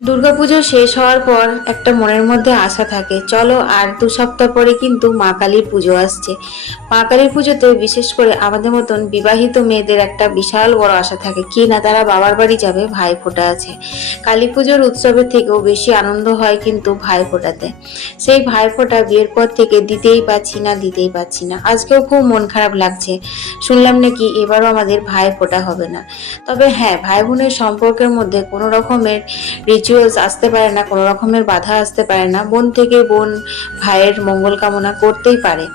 দুর্গাপুজো শেষ হওয়ার পর একটা মনের মধ্যে আশা থাকে, চলো আর 2 সপ্তাহ পরে কিন্তু মা কালীর পুজো আসছে। মা কালীর পুজোতে বিশেষ করে আমাদের মতন বিবাহিত মেয়েদের একটা বিশাল বড় আশা থাকে, কি না তারা বাবার বাড়ি যাবে, ভাই ফোঁটা আছে। কালী পুজোর উৎসবের থেকেও বেশি আনন্দ হয় কিন্তু ভাই ফোঁটাতে। সেই ভাই ফোঁটা বিয়ের পর থেকে দিতেই পাচ্ছি না। আজকেও খুব মন খারাপ লাগছে, শুনলাম নাকি এবারও আমাদের ভাই ফোঁটা হবে না। তবে হ্যাঁ, ভাই বোনের সম্পর্কের মধ্যে কোনো রকমের রিচুয়ালস আসতে পারে না, কোনো রকমের বাধা আসতে পারে না। বোন থেকে বোন ভাইয়ের মঙ্গল কামনা করতেই পারে।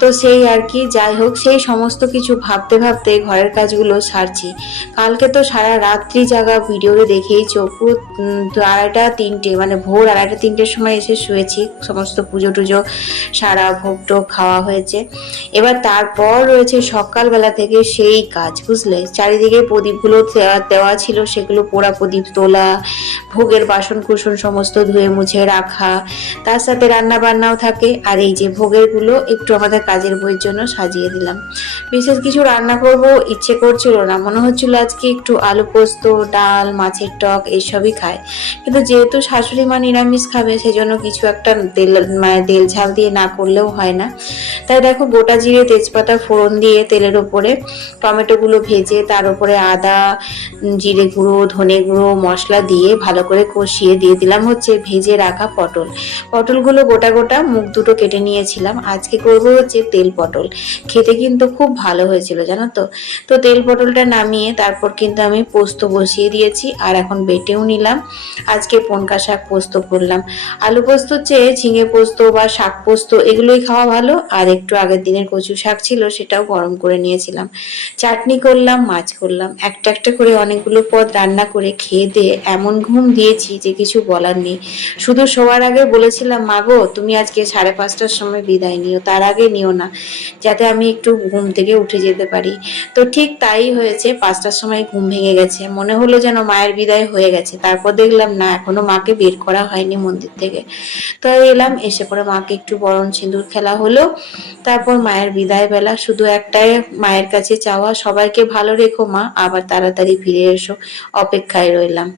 তো সেই আর কি, যাই হোক, সেই সমস্ত কিছু ভাবতে ভাবতে ঘরের কাজগুলো সারছি। কালকে তো সারা রাত্রি জাগা, ভিডিওতে দেখেইছো, পুরো 2:30-3টে, মানে ভোর 2:30-3টের সময় এসে শুয়েছি। সমস্ত পুজো টুজো সারা, ভোগ টোগ খাওয়া হয়েছে। এবার তারপর রয়েছে সকালবেলা থেকে সেই কাজ, বুঝলে। চারিদিকে প্রদীপগুলো দেওয়া ছিল, সেগুলো পোড়া প্রদীপ তোলা, ভোগের বাসন কুসন সমস্ত ধুয়ে মুছে রাখা, তার সাথে রান্না বান্নাও থাকে। আর এই যে ভোগের গুলো একটু আমাদের কাজের বইয়ের জন্য সাজিয়ে দিলাম। বিশেষ কিছু রান্না করব ইচ্ছে করছিল না, মনে হচ্ছিল আজকে একটু আলু পোস্ত, ডাল, মাছের টক এইসবই খায়। কিন্তু যেহেতু শাশুড়ি মা নিরামিষ খাবে, সেজন্য কিছু একটা তেল ঝাল দিয়ে না করলেও হয় না। তাই দেখো, গোটা জিরে তেজপাতা ফোড়ন দিয়ে তেলের ওপরে টমেটো গুলো ভেজে, তার উপরে আদা, জিরে গুঁড়ো, ধনে গুঁড়ো, মশলা দিয়ে ভালো করে কষিয়ে দিয়ে দিলাম হচ্ছে ভেজে রাখা পটল। পটলগুলো গোটা গোটা মুখ দুটো কেটে নিয়েছিলাম। আজকে করবো হচ্ছে তেল পটল। খেতে কিন্তু খুব ভালো হয়েছিল, জানো তো। তো তেল পটলটা নামিয়ে তারপর কিন্তু আমি পোস্ত বসিয়ে দিয়েছি, আর এখন বেটেও নিলাম। আজকে পনকা শাক পোস্ত করলাম। আলু পোস্ত চেয়ে ঝিঙে পোস্ত বা শাক পোস্ত এগুলোই খাওয়া ভালো। আর একটু আগের দিনের কচু শাক ছিল, সেটাও গরম করে নিয়েছিলাম। চাটনি করলাম, মাছ করলাম, একটা একটা করে অনেকগুলো পদ রান্না করে খেয়ে দিয়ে এমন ঘুম দিয়েছি যে কিছু বলার নেই। শুধু শোয়ার আগে বলেছিলাম, মাগো তুমি আজকে 5:30টার সময় বিদায় নিও, তার আগে নিও না, যাতে আমি একটু ঘুম থেকে উঠে যেতে পারি। তো ঠিক তাই হয়েছে, 5টার সময় ঘুম ভেঙে গেছে। মনে হলো যেন মায়ের বিদায় হয়ে গেছে। তারপর দেখলাম না, এখনো মাকে বের করা হয়নি মন্দির থেকে। তো এলাম, এসে পরে মাকে একটু বরণ সিঁদুর খেলা হলো। তারপর মায়ের বিদায় বেলা, শুধু একটাই মায়ের কাছে চাওয়া, সবাইকে ভালো রেখো মা, আবার তাড়াতাড়ি ফিরে এসো, অপেক্ষায় রইলাম।